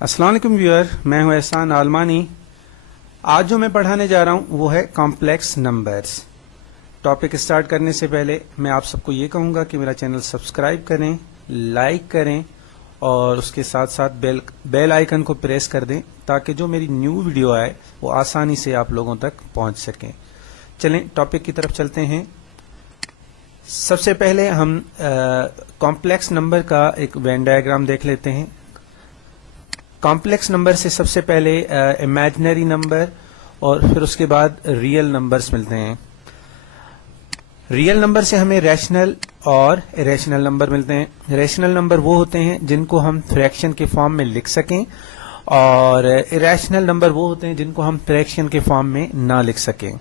السلام علیکم ویور، میں ہوں احسان عالمانی۔ آج جو میں پڑھانے جا رہا ہوں وہ ہے کمپلیکس نمبرز۔ ٹاپک اسٹارٹ کرنے سے پہلے میں آپ سب کو یہ کہوں گا کہ میرا چینل سبسکرائب کریں، لائک کریں اور اس کے ساتھ ساتھ بیل آئیکن کو پریس کر دیں تاکہ جو میری نیو ویڈیو آئے وہ آسانی سے آپ لوگوں تک پہنچ سکیں۔ چلیں ٹاپک کی طرف چلتے ہیں۔ سب سے پہلے ہم کمپلیکس نمبر کا ایک وین ڈائیگرام دیکھ لیتے ہیں۔ کمپلیکس نمبر سے سب سے پہلے امیجنری نمبر اور پھر اس کے بعد ریئل نمبرز ملتے ہیں۔ ریئل نمبر سے ہمیں ریشنل اور اریشنل نمبر ملتے ہیں۔ ریشنل نمبر وہ ہوتے ہیں جن کو ہم فریکشن کے فارم میں لکھ سکیں، اور اریشنل نمبر وہ ہوتے ہیں جن کو ہم فریکشن کے فارم میں نہ لکھ سکیں۔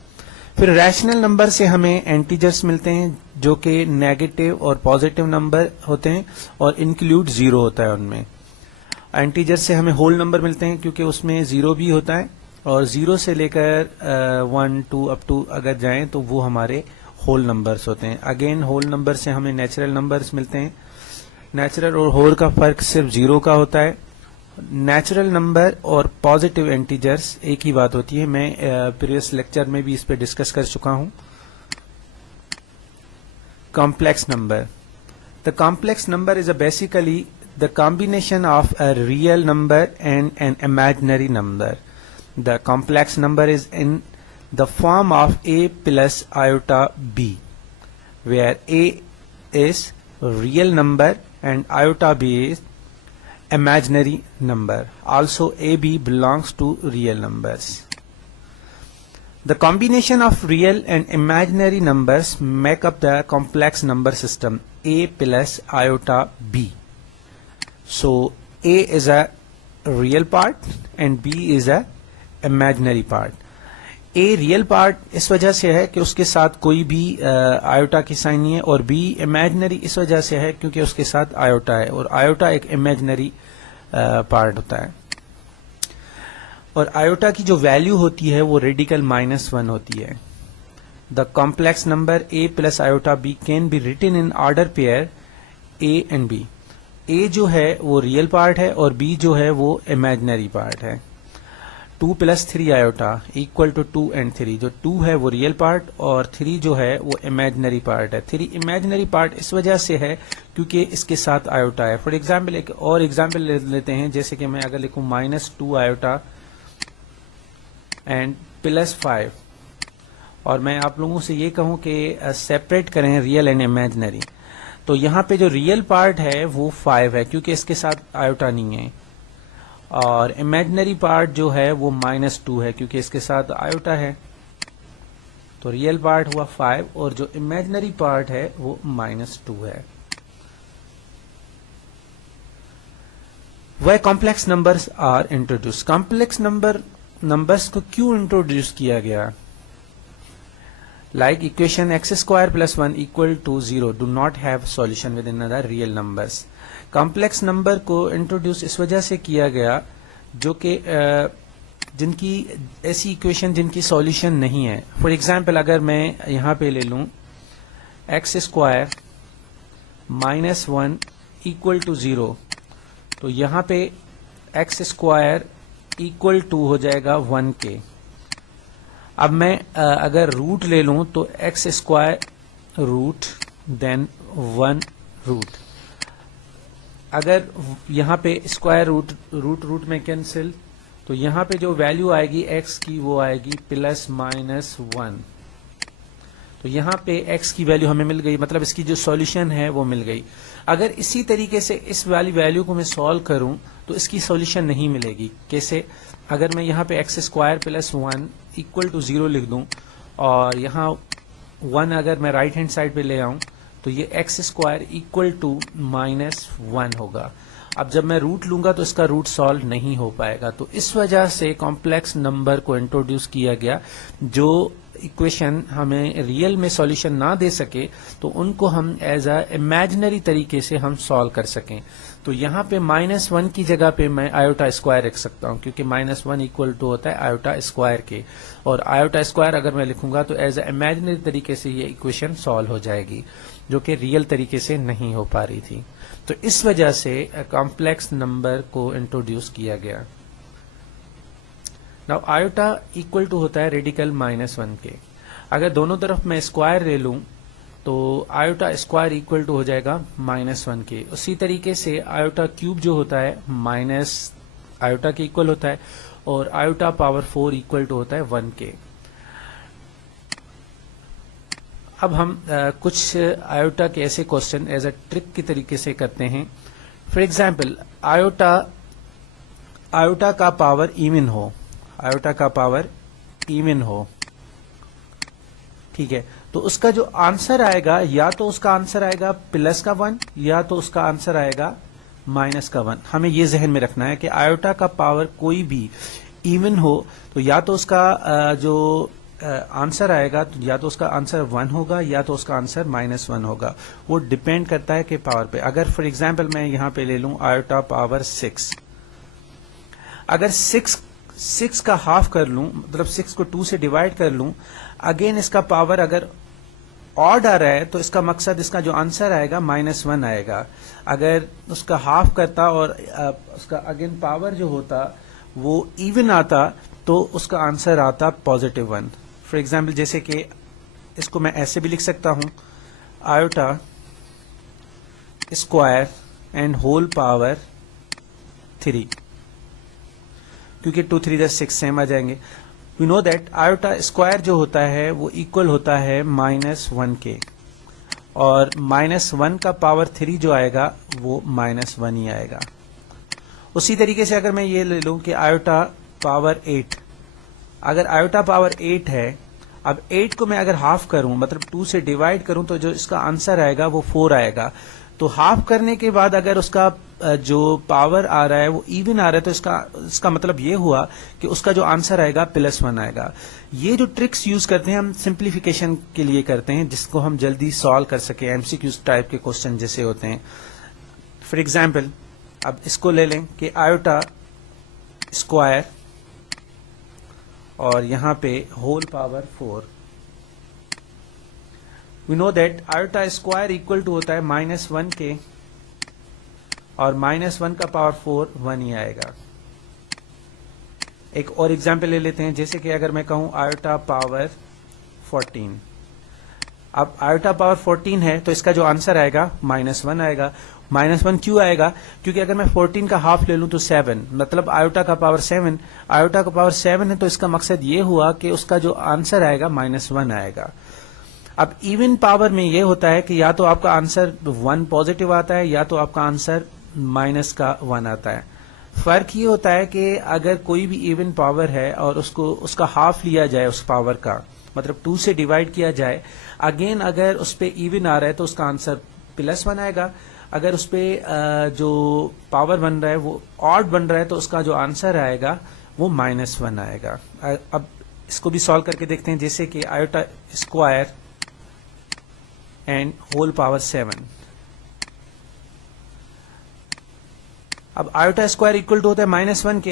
پھر ریشنل نمبر سے ہمیں انٹیجرز ملتے ہیں جو کہ نیگیٹو اور پازیٹیو نمبر ہوتے ہیں اور انکلوڈ زیرو ہوتا ہے ان میں۔ انٹیجر سے ہمیں ہول نمبر ملتے ہیں کیونکہ اس میں زیرو بھی ہوتا ہے، اور زیرو سے لے کر 1 2 اپ ٹو اگر جائیں تو وہ ہمارے ہول نمبرز ہوتے ہیں۔ اگین ہول نمبر سے ہمیں نیچرل نمبرز ملتے ہیں۔ نیچرل اور ہول کا فرق صرف زیرو کا ہوتا ہے۔ نیچرل نمبر اور پازیٹیو انٹیجرز ایک ہی بات ہوتی ہے، میں پریویس لیکچر میں بھی اس پہ ڈسکس کر چکا ہوں۔ Complex number. The complex number is basically the combination of a real number and an imaginary number. The complex number is in the form of a plus iota b, where a is real number and iota b is imaginary number. Also ab belongs to real numbers. The combination of real and imaginary numbers make up the complex number system a plus iota b. So a is a real part and b is a imaginary part. a real part اس وجہ سے ہے کہ اس کے ساتھ کوئی بھی iota کی sign نہیں ہے، اور b imaginary اس وجہ سے ہے کیونکہ اس کے ساتھ آیوٹا ہے، اور آیوٹا ایک imaginary پارٹ ہوتا ہے۔ اور آیوٹا کی جو ویلیو ہوتی ہے وہ ریڈیکل -1 ہوتی ہے۔ The complex number a plus iota b can be written in order pair a and b. a جو ہے وہ ریئل پارٹ ہے اور b جو ہے وہ امیجنری پارٹ ہے۔ 2 + 3 iota equal to 2 and 3. جو 2 ہے وہ ریئل پارٹ اور 3 جو ہے وہ امیجنری پارٹ ہے۔ 3 امیجنری پارٹ اس وجہ سے ہے کیونکہ اس کے ساتھ آیوٹا ہے۔ فار ایگزامپل ایک اور ایگزامپل لیتے ہیں، جیسے کہ میں اگر لکھوں -2 iota اینڈ +5، اور میں آپ لوگوں سے یہ کہوں کہ سیپریٹ کریں ریئل اینڈ امیجنری، تو یہاں پہ جو ریئل پارٹ ہے وہ 5 ہے کیونکہ اس کے ساتھ آیوٹا نہیں ہے، اور امیجنری پارٹ جو ہے وہ -2 ہے کیونکہ اس کے ساتھ آیوٹا ہے۔ تو ریئل پارٹ ہوا 5 اور جو امیجنری پارٹ ہے وہ -2 ہے۔ وہ complex numbers are introduce. Complex numbers کو کیوں انٹروڈیوس کیا گیا؟ Like equation x² + 1 = 0 do not have solution within the real numbers. Complex number کو انٹروڈیوس اس وجہ سے کیا گیا جو کہ جن کی ایسی ایکویشن جن کی سولوشن نہیں ہے۔ فار ایگزامپل اگر میں یہاں پہ لے لوں x² - 1 = 0، تو یہاں پہ x² = ہو جائے گا 1 کے۔ اب میں اگر روٹ لے لوں تو x² روٹ دین 1 روٹ، اگر یہاں پہ اسکوائر روٹ میں کینسل، تو یہاں پہ جو ویلیو آئے گی x کی وہ آئے گی +-1، تو یہاں پہ x کی ویلیو ہمیں مل گئی، مطلب اس کی جو سولوشن ہے وہ مل گئی۔ اگر اسی طریقے سے اس والی ویلیو کو میں سولو کروں تو اس کی سولوشن نہیں ملے گی۔ کیسے؟ اگر میں یہاں پہ x² + 1 = 0 لکھ دوں اور یہاں 1 اگر میں رائٹ ہینڈ سائڈ پہ لے آؤں تو یہ x² = -1 ہوگا۔ اب جب میں روٹ لوں گا تو اس کا روٹ سالو نہیں ہو پائے گا، تو اس وجہ سے کمپلیکس نمبر کو انٹروڈیوس کیا گیا۔ جو ایکویشن ہمیں ریئل میں سولوشن نہ دے سکے تو ان کو ہم ایز اے امیجنری طریقے سے ہم سالو کر سکیں۔ تو یہاں پہ -1 کی جگہ پہ میں آیوٹا اسکوائر رکھ سکتا ہوں کیونکہ -1 = ہوتا ہے آیوٹا اسکوائر کے، اور آیوٹا اسکوائر اگر میں لکھوں گا تو ایز اے امیجنری طریقے سے یہ ایکویشن سالو ہو جائے گی۔ جو کہ ریئل طریقے سے نہیں ہو پا رہی تھی. تو اس وجہ سے کمپلیکس نمبر کو انٹروڈیوس کیا گیا. ناؤ آئیوٹا ایکول ٹو ہوتا ہے ریڈیکل -1 کے. اگر دونوں طرف میں اسکوائر لے لوں تو آئیوٹا اسکوائر ایکول ٹو ہو جائے گا -1 کے. اسی طریقے سے آئیوٹا کیوب جو ہوتا ہے مائنس آئیوٹا کے ایکول ہوتا ہے, اور آئیوٹا پاور 4 ایکول ٹو ہوتا ہے 1 کے. اب ہم کچھ آئیوٹا کے ایسے کوشچن ایز اے ٹرک کی طریقے سے کرتے ہیں. فار ایگزامپل آئیوٹا کا پاور ایون ہو, آئیوٹا کا پاور ایون ہو, ٹھیک ہے, تو اس کا جو آنسر آئے گا یا تو اس کا آنسر آئے گا پلس کا 1 یا تو اس کا آنسر آئے گا مائنس کا 1. ہمیں یہ ذہن میں رکھنا ہے کہ آئیوٹا کا پاور کوئی بھی ایون ہو تو یا تو اس کا جو آنسر آئے گا یا تو اس کا آنسر 1 ہوگا یا تو اس کا آنسر -1 ہوگا. وہ ڈپینڈ کرتا ہے کہ پاور پہ. اگر فار ایگزامپل میں یہاں پہ لے لوں آئیوٹا پاور 6, اگر 6 کا ہاف کر لوں, مطلب 6 کو 2 سے ڈیوائڈ کر لوں, اگین اس کا پاور اگر آڈ آ رہا ہے تو اس کا مقصد اس کا جو آنسر آئے گا -1 آئے گا. اگر اس کا ہاف کرتا اور اس کا اگین پاور جو ہوتا وہ ایون آتا تو اس کا آنسر آتا +1. فار ایگزامپل جیسے کہ اس کو میں ایسے بھی لکھ سکتا ہوں, iota square and whole power 3, کیونکہ 2 3 6 سیم آ جائیں گے. وی نو دیٹ آئیوٹا اسکوائر جو ہوتا ہے وہ ایکول ہوتا ہے -1 کے, اور -1 کا پاور 3 جو آئے گا وہ -1 ہی آئے گا. اسی طریقے سے اگر میں یہ لے لوں کہ آئیوٹا پاور 8, اگر آئیوٹا پاور 8 ہے, اب 8 کو میں اگر ہاف کروں مطلب 2 سے ڈیوائڈ کروں تو جو اس کا آنسر آئے گا وہ 4 آئے گا. تو ہاف کرنے کے بعد اگر اس کا جو پاور آ رہا ہے وہ ایون آ رہا ہے تو اس کا مطلب یہ ہوا کہ اس کا جو آنسر آئے گا +1 آئے گا. یہ جو ٹرکس یوز کرتے ہیں ہم سمپلیفیکیشن کے لیے کرتے ہیں جس کو ہم جلدی سالو کر سکیں, MCQ ٹائپ کے کوشچن جیسے ہوتے ہیں. فار ایگزامپل اب اس کو لے لیں کہ آئیوٹا اسکوائر اور یہاں پہ whole power 4. We know that iota square equal to ہوتا ہے -1 کے, اور -1 کا پاور 4 1 ہی آئے گا. ایک اور ایگزامپل لے لیتے ہیں, جیسے کہ اگر میں کہوں آئیوٹا پاور 14, اب آئیوٹا پاور 14 ہے تو اس کا جو آنسر آئے گا -1 آئے گا. -1 کیوں آئے گا؟ کیونکہ اگر میں 14 کا ہاف لے لوں تو 7, مطلب آئیوٹا کا پاور 7, آئیوٹا کا پاور 7 ہے تو اس کا مقصد یہ ہوا کہ اس کا جو آنسر آئے گا -1 آئے گا. اب ایون پاور میں یہ ہوتا ہے کہ یا تو آپ کا آنسر 1 پازیٹیو آتا ہے یا تو آپ کا آنسر -1 آتا ہے. فرق یہ ہوتا ہے کہ اگر کوئی بھی ایون پاور ہے اور اس کا ہاف لیا جائے اس پاور کا, مطلب 2 سے ڈیوائڈ کیا جائے, اگین اگر اس پہ ایون آ رہا ہے تو اس کا آنسر +1 آئے گا. اگر اس پہ جو پاور بن رہا ہے وہ آڈ بن رہا ہے تو اس کا جو آنسر آئے گا وہ -1 آئے گا. اب اس کو بھی سالو کر کے دیکھتے ہیں, جیسے کہ iota square and whole power 7. اب آئیوٹا اسکوائر ایکول ٹو ہوتا ہے -1 کے,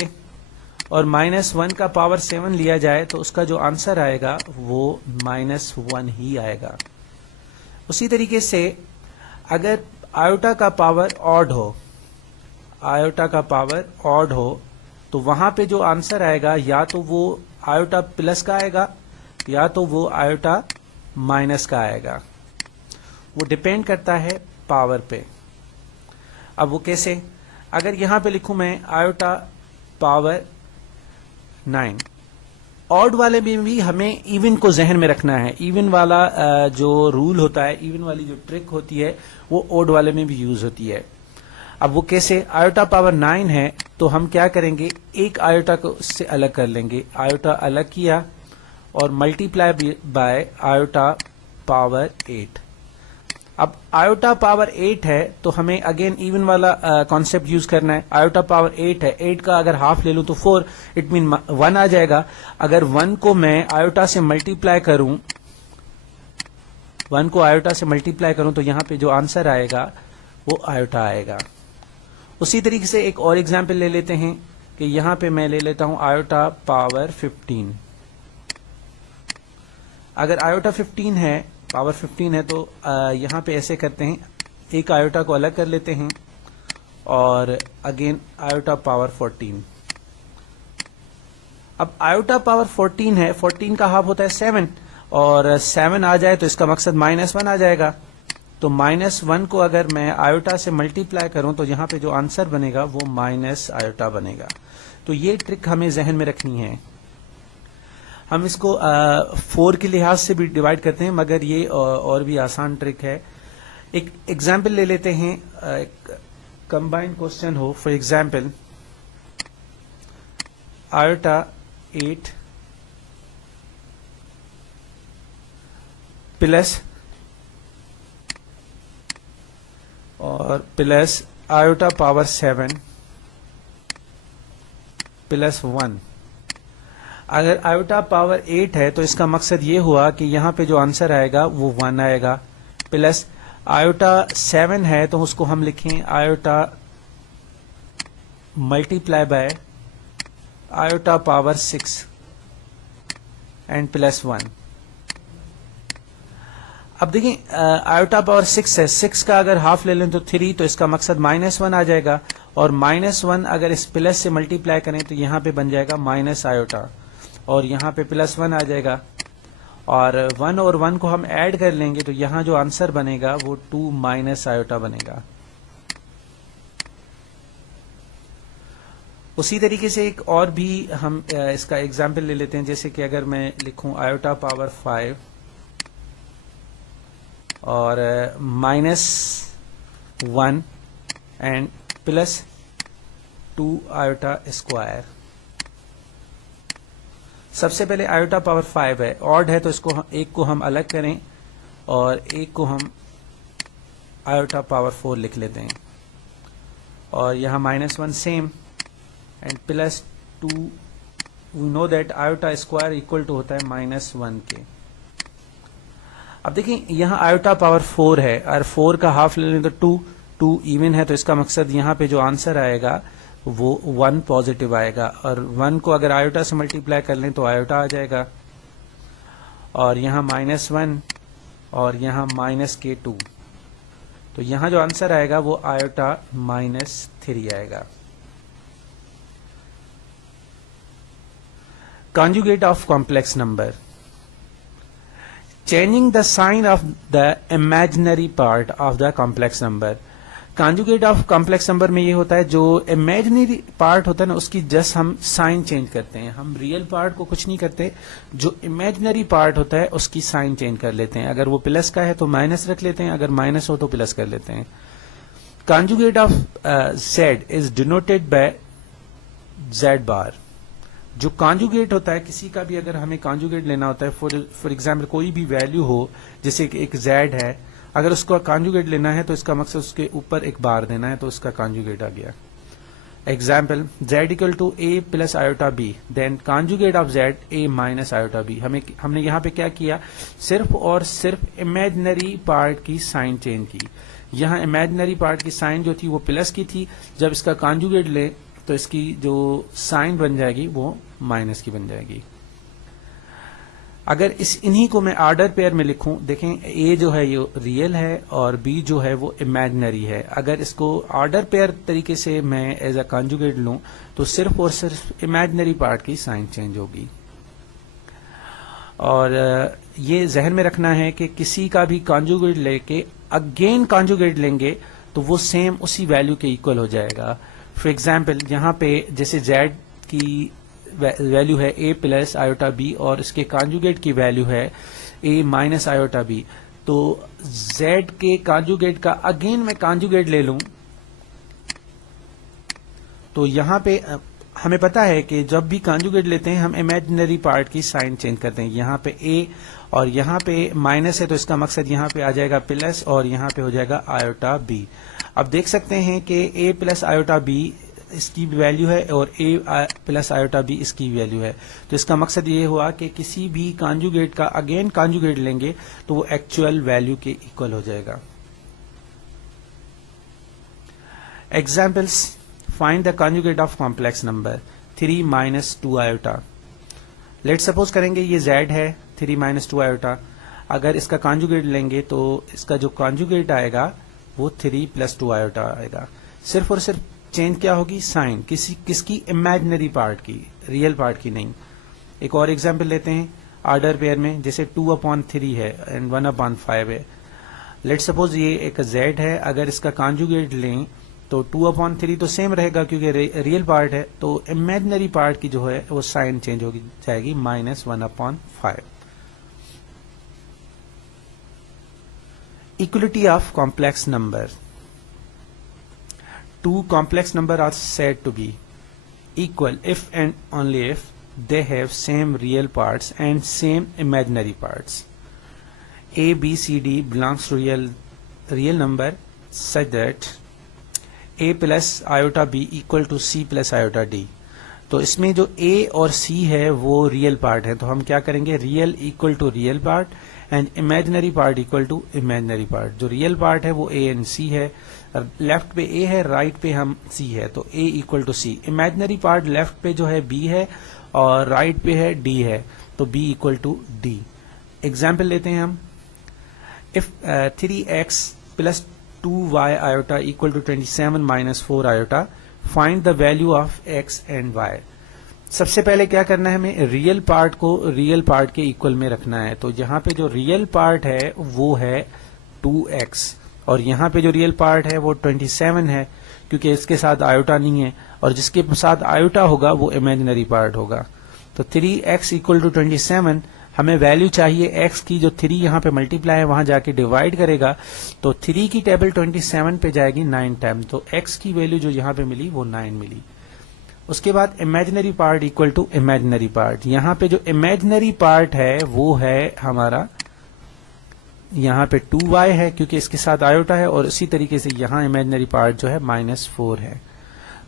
اور -1 کا پاور 7 لیا جائے تو اس کا جو آنسر آئے گا وہ -1 ہی آئے گا. اسی طریقے سے اگر آئیوٹا کا پاور آڈ ہو, آئیوٹا کا پاور آڈ ہو تو وہاں پہ جو آنسر آئے گا یا تو وہ آئیوٹا پلس کا آئے گا یا تو وہ آئیوٹا مائنس کا آئے گا. وہ ڈپینڈ کرتا ہے پاور پہ. اب وہ کیسے؟ اگر یہاں پہ لکھوں میں آئیوٹا پاور 9, آڈ والے میں بھی ہمیں ایون کو ذہن میں رکھنا ہے. ایون والا جو رول ہوتا ہے, ایون والی جو ٹرک ہوتی ہے وہ آڈ والے میں بھی یوز ہوتی ہے. اب وہ کیسے؟ آئیوٹا پاور 9 ہے تو ہم کیا کریں گے, ایک آئیوٹا کو اس سے الگ کر لیں گے, آئیوٹا الگ کیا اور ملٹیپلائی بائی آئیوٹا پاور 8. اب آئیوٹا پاور 8 ہے تو ہمیں اگین ایون والا کانسیپٹ یوز کرنا ہے. آئیوٹا پاور 8 ہے, 8 کا اگر ہاف لے لوں تو 4, اٹ مین 1 آ جائے گا. اگر 1 کو میں آئیوٹا سے ملٹیپلائی کروں, 1 کو آئیوٹا سے ملٹیپلائی کروں تو یہاں پہ جو آنسر آئے گا وہ آئیوٹا آئے گا. اسی طریقے سے ایک اور ایگزامپل لے لیتے ہیں کہ یہاں پہ میں لے لیتا ہوں آئیوٹا پاور 15. اگر آئیوٹا 15 ہے پاور 15 ہے تو یہاں پہ ایسے کرتے ہیں, ایک آیوٹا کو الگ کر لیتے ہیں اور اگین آیوٹا پاور 14. اب آیوٹا پاور 14 ہے, 14 کا ہاف ہوتا ہے 7, اور 7 آ جائے تو اس کا مقصد -1 آ جائے گا. تو -1 کو اگر میں آیوٹا سے ملٹی پلائی کروں تو یہاں پہ جو آنسر بنے گا وہ مائنس آیوٹا بنے گا. تو یہ ٹرک ہمیں ذہن میں رکھنی ہے. ہم اس کو 4 کے لحاظ سے بھی ڈیوائڈ کرتے ہیں, مگر یہ اور بھی آسان ٹرک ہے. ایک ایگزامپل لے لیتے ہیں, combined question who. For example iota 8 plus اور پلس آیوٹا پاور 7 پلس 1. اگر آیوٹا پاور 8 ہے تو اس کا مقصد یہ ہوا کہ یہاں پہ جو آنسر آئے گا وہ 1 آئے گا. پلس آیوٹا 7 ہے تو اس کو ہم لکھیں iota multi ply by iota power 6 and plus 1. اب دیکھیں آیوٹا پاور 6 ہے, 6 کا اگر ہاف لے لیں تو 3, تو اس کا مقصد -1 آ جائے گا, اور -1 اگر اس پلس سے ملٹی پلائی کریں تو یہاں پہ بن جائے گا مائنس آیوٹا, اور یہاں پہ +1 آ جائے گا, اور 1 اور 1 کو ہم ایڈ کر لیں گے تو یہاں جو آنسر بنے گا وہ 2 مائنس آیوٹا بنے گا. اسی طریقے سے ایک اور بھی ہم اس کا ایگزامپل لے لیتے ہیں, جیسے کہ اگر میں لکھوں آیوٹا پاور 5 اور -1 اینڈ پلس 2 آیوٹا اسکوائر. سب سے پہلے آیوٹا پاور 5 ہے, آڈ ہے تو اس کو ایک کو ہم الگ کریں اور ایک کو ہم آیوٹا پاور 4 لکھ لیتے ہیں, اور یہاں -1 same and plus 2. We know that iota square equal to ہوتا ہے -1 کے. اب دیکھیں یہاں آیوٹا پاور 4 ہے, اور 4 کا ہاف لے لیں تو 2 ایون ہے, تو اس کا مقصد یہاں پہ جو آنسر آئے گا وہ 1 پازیٹیو آئے گا, اور 1 کو اگر آیوٹا سے ملٹی پلائی کر لیں تو آیوٹا آ جائے گا, اور یہاں -1 اور یہاں -2, تو یہاں جو آنسر آئے گا وہ آیوٹا -3 آئے گا. Conjugate of complex number. Changing the sign of the imaginary part of the complex number. Conjugate of complex number میں یہ ہوتا ہے جو imaginary part ہوتا ہے نا اس کی جسٹ ہم سائن چینج کرتے ہیں. ہم ریئل پارٹ کو کچھ نہیں کرتے, جو imaginary part ہوتا ہے اس کی سائن چینج کر لیتے ہیں. اگر وہ پلس کا ہے تو مائنس رکھ لیتے ہیں, اگر مائنس ہو تو پلس کر لیتے ہیں. Conjugate of Z is denoted by Z bar. جو کانجوگیٹ ہوتا ہے کسی کا بھی, اگر ہمیں کانجوگیٹ لینا ہوتا ہے, فار ایگزامپل کوئی بھی ویلیو ہو, جیسے کہ ایک زیڈ ہے, اگر اس کو کانجوگیٹ لینا ہے تو اس کا مقصد اس کے اوپر ایک بار دینا ہے, تو اس کا کانجوگیٹ آ گیا. Example Z equal to A plus iota B, then conjugate of Z A minus iota B. ہم نے یہاں پہ کیا کیا, صرف اور صرف امیجنری پارٹ کی سائن چینج کی. یہاں امیجنری پارٹ کی سائن جو تھی وہ پلس کی تھی, جب اس کا کانجوگیٹ لے تو اس کی جو سائن بن جائے گی وہ مائنس کی بن جائے گی. اگر انہی کو میں آرڈر پیئر میں لکھوں, دیکھیں اے جو ہے یہ ریئل ہے اور بی جو ہے وہ امیجنری ہے. اگر اس کو آرڈر پیئر طریقے سے میں ایز اے کانجوگیٹ لوں تو صرف اور صرف امیجنری پارٹ کی سائن چینج ہوگی. اور یہ ذہن میں رکھنا ہے کہ کسی کا بھی کانجوگیٹ لے کے اگین کانجوگیٹ لیں گے تو وہ سیم اسی ویلیو کے ایکول ہو جائے گا. فار ایگزامپل یہاں پہ جیسے زیڈ کی ویلیو ہے اے پلس آیوٹا بی اور اس کے کانجوگیٹ کی ویلیو ہے اے مائنس آیوٹا بی, تو زیڈ کے کانجوگیٹ کا اگین میں کانجوگیٹ لے لوں تو یہاں پہ ہمیں پتا ہے کہ جب بھی کانجوگیٹ لیتے ہیں ہم امیجنری پارٹ کی سائن چینج کرتے ہیں. یہاں پہ اے اور یہاں پہ مائنس ہے تو اس کا مقصد یہاں پہ آ جائے گا پلس اور یہاں پہ ہو جائے گا آیوٹا بی. اب دیکھ سکتے ہیں کہ اے پلس آیوٹا بی اس کی بھی ویلیو ہے اور اے پلس آیوٹا بی اس کی ویلیو ہے, تو اس کا مقصد یہ ہوا کہ کسی بھی کانجوگیٹ کا اگین کانجوگیٹ لیں گے تو وہ ایکچوئل ویلیو کے ایکول ہو جائے گا. Examples, find the conjugate of complex number 3 minus 2 iota. Let suppose کریں گے یہ زیڈ ہے 3 minus 2 آیوٹا. اگر اس کا کانجوگیٹ لیں گے تو اس کا جو کانجوگیٹ آئے گا وہ 3 + 2 آئیوٹا آئے گا. صرف اور صرف چینج کیا ہوگی؟ سائن. کس کی؟ امیجنری پارٹ کی، ریئل پارٹ کی نہیں. ایک اور ایگزامپل لیتے ہیں آرڈر پیئر میں، جیسے 2/3 ہے اینڈ 1/5 ہے. لیٹ سپوز یہ ایک زیڈ ہے، اگر اس کا کانجوگیٹ لیں تو 2/3 تو سیم رہے گا کیونکہ ریئل پارٹ ہے، تو امیجنری پارٹ کی جو ہے وہ سائن چینج ہوگی، جائے گی -1/5. Equality of complex number. Two complex numbers are said to be equal if and only if they have same real parts and same imaginary parts. A, B, C, D belongs to real number such that A plus iota B equal to C plus iota D. تو اس میں جو A اور C ہے وہ real part ہے، تو ہم کیا کریں گے؟ Real equal to real part and imaginary part equal to imaginary part. جو ریئل پارٹ ہے وہ A اینڈ C ہے، لیفٹ پہ A ہے، رائٹ پہ ہم C ہے، تو A equal to C. Imaginary part left پہ جو ہے B ہے اور رائٹ پہ ہے D ہے، تو B equal to D. Example لیتے ہیں ہم. If 3x plus 2y iota equal to 27 minus 4 iota, find the value of x and y. سب سے پہلے کیا کرنا ہے ہمیں؟ ریئل پارٹ کو ریئل پارٹ کے ایکول میں رکھنا ہے. تو یہاں پہ جو ریئل پارٹ ہے وہ ہے 2x اور یہاں پہ جو ریئل پارٹ ہے وہ 27 ہے، کیونکہ اس کے ساتھ آیوٹا نہیں ہے، اور جس کے ساتھ آیوٹا ہوگا وہ امیجنری پارٹ ہوگا. تو 3x equal to 27، ہمیں ویلیو چاہیے x کی، جو 3 یہاں پہ ملٹیپلائی ہے وہاں جا کے ڈیوائڈ کرے گا، تو 3 کی ٹیبل 27 پہ جائے گی 9 ٹائم، تو x کی ویلیو جو یہاں پہ ملی وہ 9 ملی. اس کے بعد imaginary part equal to imaginary part. یہاں پہ جو امیجنری پارٹ ہے وہ ہے ہمارا یہاں پہ 2y ہے کیونکہ اس کے ساتھ آیوٹا ہے، اور اسی طریقے سے یہاں امیجنری پارٹ جو ہے -4 ہے.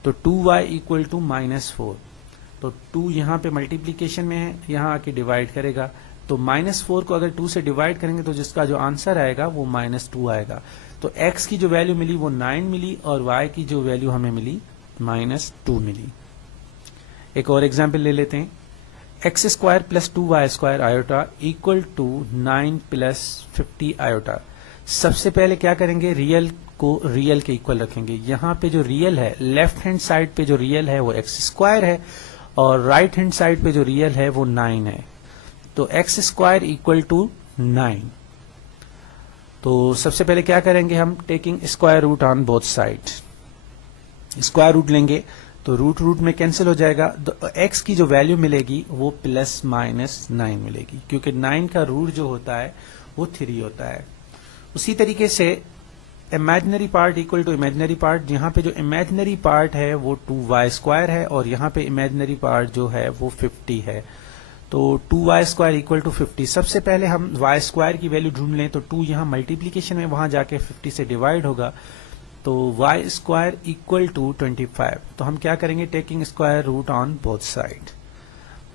تو 2y ایکول ٹو -4. تو 2 یہاں پہ ملٹیپلیکیشن میں ہے، یہاں آ کے ڈیوائڈ کرے گا، تو -4 کو اگر 2 سے ڈیوائڈ کریں گے تو جس کا جو آنسر آئے گا وہ -2 آئے گا. تو x کی جو ویلیو ملی وہ 9 ملی اور y کی جو ویلیو ہمیں ملی -2 ملی. ایک اور ایگزامپل لے لیتے ہیں. x² + 2y² iota equal to 9 + 50 iota. سب سے پہلے کیا کریں گے؟ ریئل کو ریئل کے ایکول رکھیں گے. یہاں پہ جو ریئل ہے لیفٹ ہینڈ سائڈ پہ جو ریئل ہے وہ x² ہے اور رائٹ ہینڈ سائڈ پہ جو ریئل ہے وہ 9 ہے. تو x² ایکول ٹو 9. تو سب سے پہلے کیا کریں گے ہم؟ Taking square root on both side. Square root لیں گے تو روٹ میں کینسل ہو جائے گا. x کی جو ویلیو ملے گی وہ +-9 ملے گی، کیونکہ 9 کا روٹ جو ہوتا ہے وہ 3 ہوتا ہے. اسی طریقے سے imaginary part equal to imaginary part. یہاں پہ جو امیجنری پارٹ ہے وہ 2y² ہے اور یہاں پہ امیجنری پارٹ جو ہے وہ 50 ہے. تو 2y² ایکول ٹو 50. سب سے پہلے ہم y² کی ویلیو ڈھونڈ لیں، تو 2 یہاں ملٹیپلیکیشن میں وہاں جا کے 50 سے ڈیوائڈ ہوگا، تو y² ایکول ٹو 25. تو ہم کیا کریں گے؟ Taking square root on both side.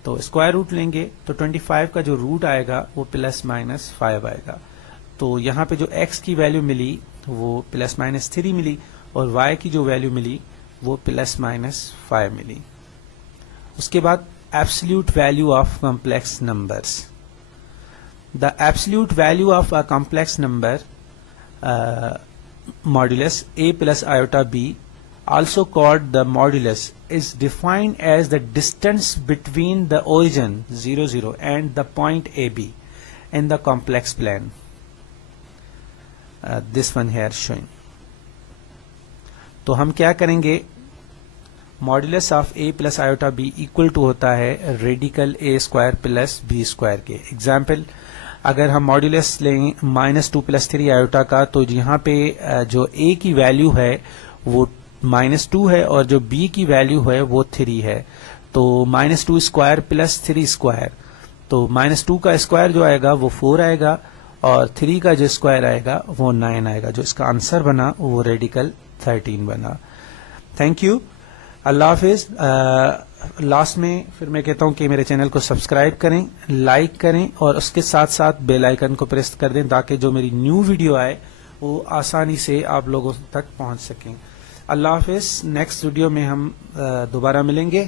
تو اسکوائر روٹ لیں گے تو 25 کا جو روٹ آئے گا وہ +-5 آئے گا. تو یہاں پہ جو x کی ویلیو ملی وہ +-3 ملی اور y کی جو ویلیو ملی وہ +-5 ملی. اس کے بعد absolute value of complex numbers. The absolute value of a complex number modulus a plus iota b, also called the modulus, is defined as the distance between the origin 0, 0 and the point AB in the complex plane. This one here showing. تو ہم کیا کریں گے؟ modulus of a plus iota b equal to ہوتا ہے radical a² plus b² کے. Example, اگر ہم ماڈولس لیں -2 + 3 آیوٹا کا، تو یہاں پہ جو a کی ویلیو ہے وہ -2 ہے اور جو b کی ویلیو ہے وہ 3 ہے. تو -2² + 3². تو -2 کا اسکوائر جو آئے گا وہ 4 آئے گا اور 3 کا جو اسکوائر آئے گا وہ 9 آئے گا. جو اس کا آنسر بنا وہ ریڈیکل 13 بنا. Thank you. اللہ حافظ. لاسٹ میں پھر میں کہتا ہوں کہ میرے چینل کو سبسکرائب کریں، لائک کریں اور اس کے ساتھ ساتھ بیل آئیکن کو پریس کر دیں تاکہ جو میری نیو ویڈیو آئے وہ آسانی سے آپ لوگوں تک پہنچ سکیں. اللہ حافظ. نیکسٹ ویڈیو میں ہم دوبارہ ملیں گے.